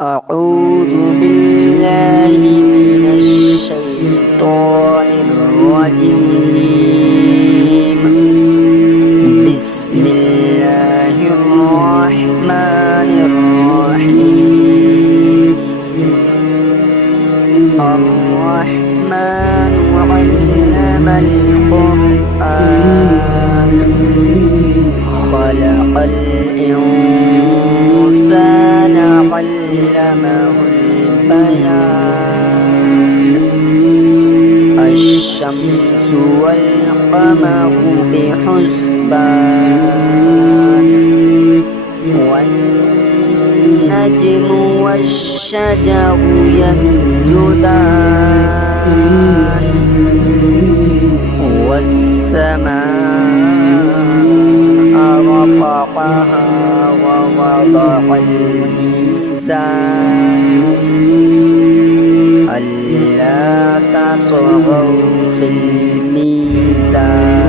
أعوذ بالله من الشيطان الرجيم. بسم الله الرحمن الرحيم. الرحمن علم القرآن خلق الإنسان علمه البيان. الشمس والقمر بحسبان والنجم والشجر يسجدان والسماء رفعها ووضع الميزان ألا تطغوا في الميزان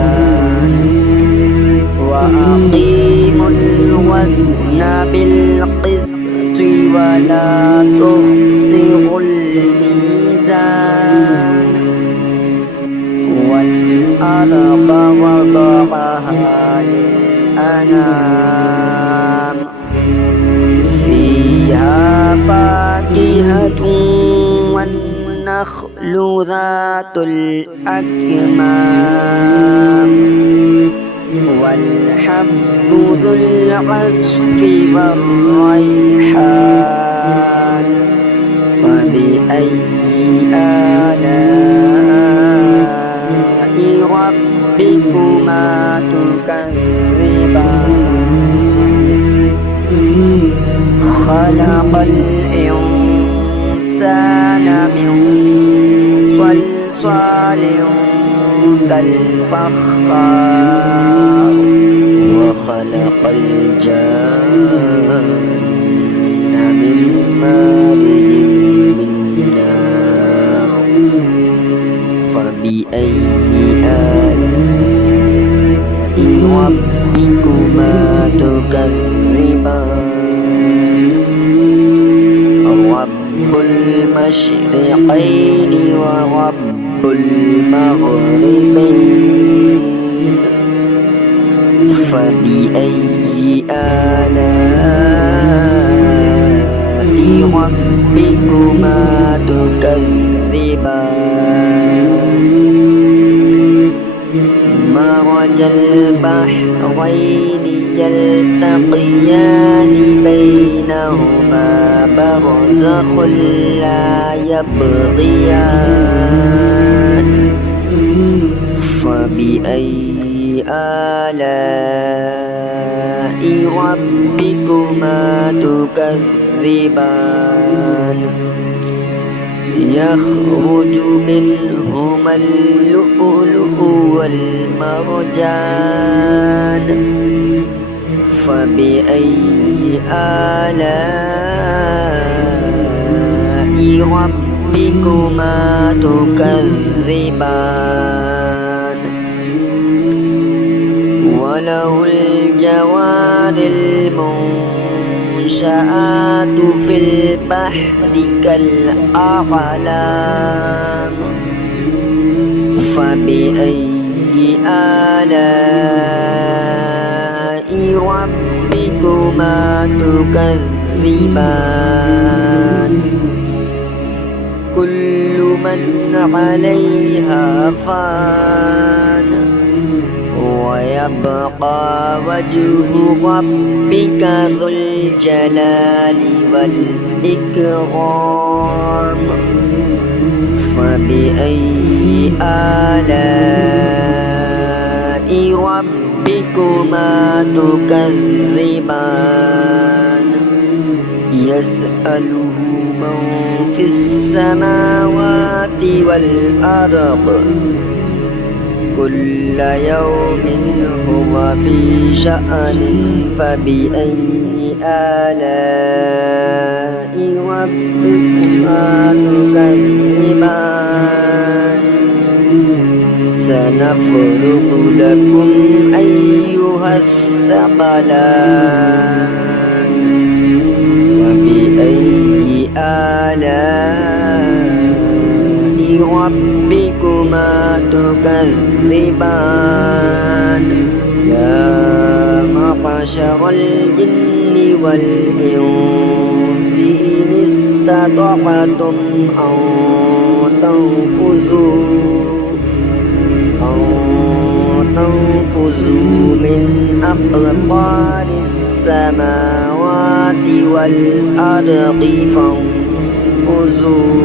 وأقيموا الوزن بالقسط ولا تخسروا الميزان والأرض وضعها للأنام فيها فاكهة والنخل ذات الأكمام والحب ذو العصف والريحان فبأي آلاء ربكما تكذبان. خلق الإنسان من صلصال كالفخار وخلق الجن من مارج من نار فبأي آلاء ربكما تكذبان. رب المشرقين ورب المغربين فبأي آلاء ربكما تكذبان. مرج البحرين يلتقيان بينهما برزخ لا يبغيان فبأي آلاء ربكما تكذبان. يخرج منهما اللؤلؤ والمرجان فبأي آلاء ربكما تكذبان. وله الجوار المنشآت في البحر كالأعلام فبأي آلاء ربكما تكذبان. كل من عليها فان ويبقى وجه ربك ذو الجلال والإكرام فبأي آلاء ربكما تكذبان. يسأله من في السماوات والأرض كل يوم هو في شأن فبأي آلاء ربكما تكذبان. سنفرغ لكم أيها الثقلان فبأي تكذبان يا معشر الجن والإنس إن استطعتم أن تنفذوا من أقطار السماوات والأرض فانفذوا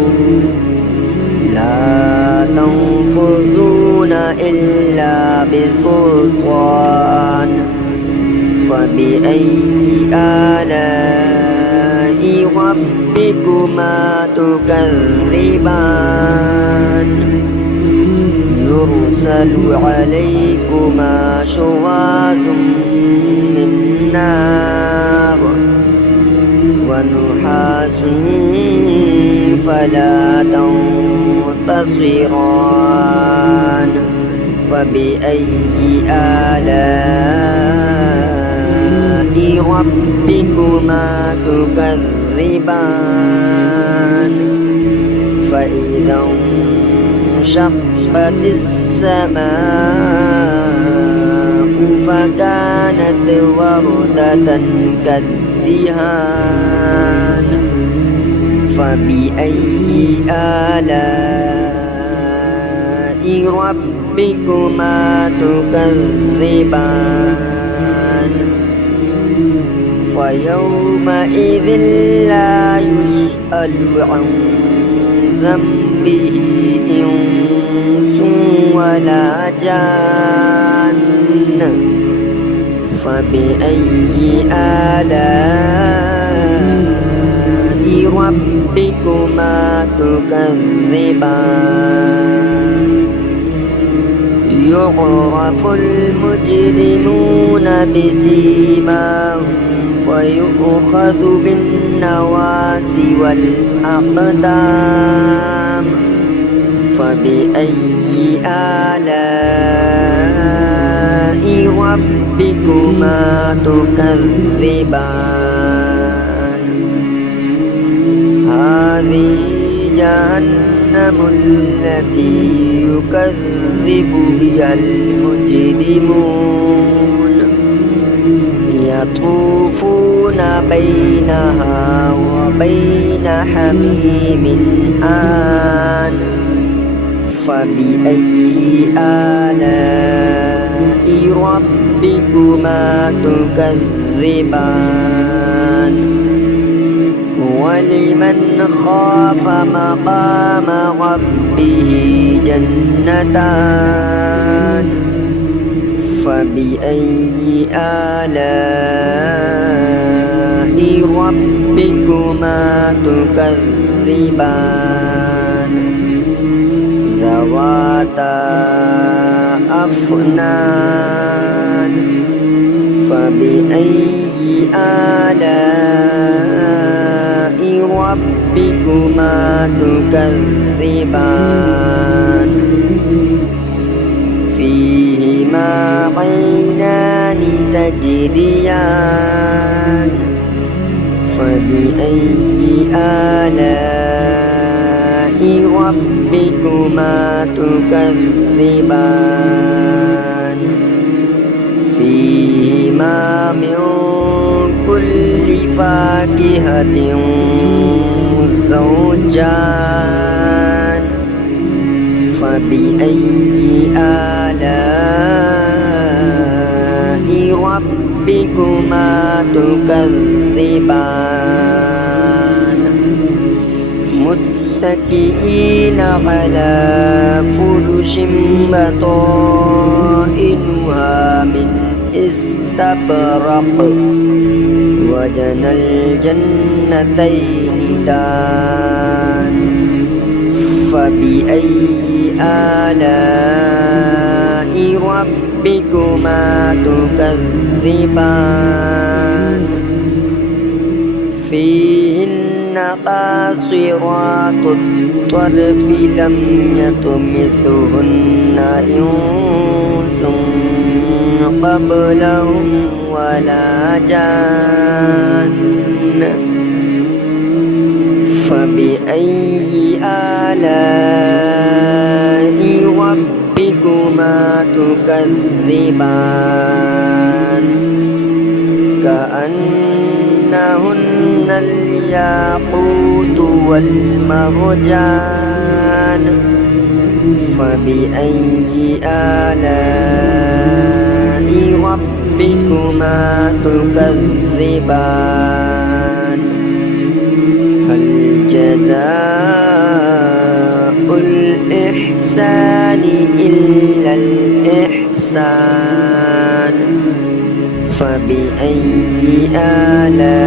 لا تنفذون إلا بسلطان فبأي آلاء ربكما تكذبان يرسل عليكما شواظ من نار ونحاس فلا تنتصران فبأي آلاء ربكما تكذبان فإذا انشقت السماء فكانت وردة كالدهان فبأي آلاء ربكما تكذبان فيومئذ لا يسأل عن ذنبه إنس ولا جان فبأي آلاء ربكما تكذبان يعرف المجرمون بسيماهم فيؤخذ بالنواصي والأقدام فبأي آلاء ربكما تكذبان هذه جهنم التي يكذب بها المجرمون يطوفون بينها وبين حميم آن فبأي آلاء ربكما تكذبان ولمن خاف مقام ربه جنتان فبأي آلاء ربكما تكذبان ذواتا أفنان فبأي آلاء ربكما تكذبان فيهما عينان تجريان فبأي آلاء ربكما تكذبان فيهما من كل فاكهة زوجان فبأي آلاء ربكما تكذبان متكئين على فرش بطائنها من استبرق وجنى الجنتين دان فبأي آلاء ربكما تكذبان فيهن قاصرات الطرف لم يطمثهن إنس قبلهم ولا جان فبأي آلاء ربكما ربكما تكذبان كأنهن الياقوت والمرجان فبأي آلاء ربكما تكذبان هل جزاء الإحسان إلا الإحسان فبأي آلاء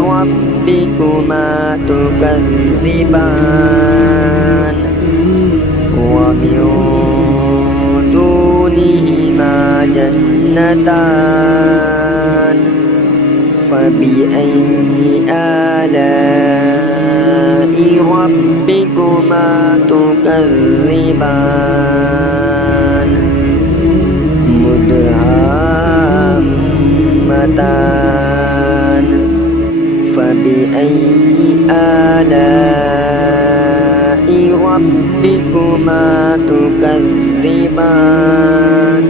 ربكما تكذبان ومن دونهما جنتان فبأي آلاء ربكما تكذبان مدهامتان فبأي آلاء ربكما تكذبان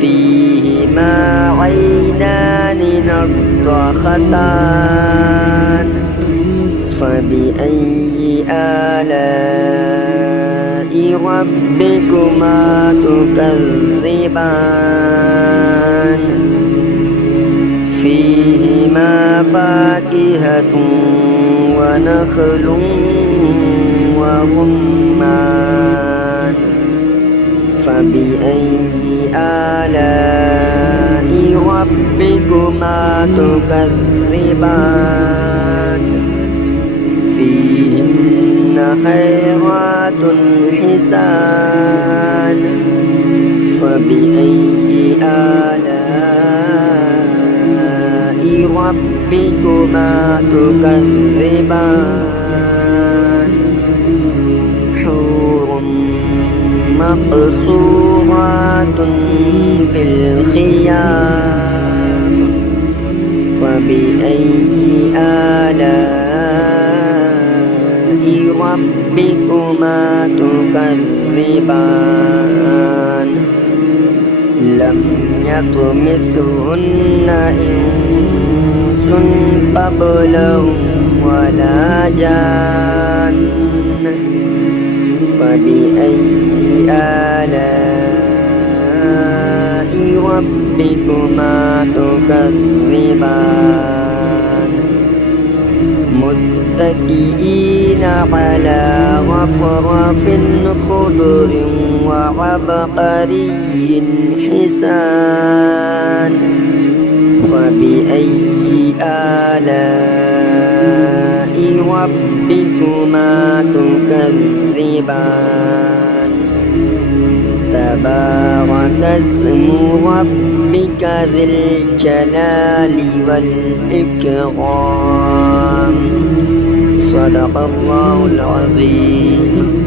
فيهما عينان نضاختان فبأي آلاء ربكما تكذبان فيهما فاكهة ونخل ورمان فبأي آلاء ربكما تكذبان فيهن خيرات حسان فبأي آلاء ربكما تكذبان حور مقصورات في الخيام فبأي آلاء ربكما تكذبان لم يطمثهن إنس قبلهم ولا جان فبأي آلاء ربكما تكذبان متكئين على رفرف خضر وعبقري حسان فبأي آلاء ربكما تكذبان تبارك اسم ربك ذي الجلال والإكرام صدق الله العظيم.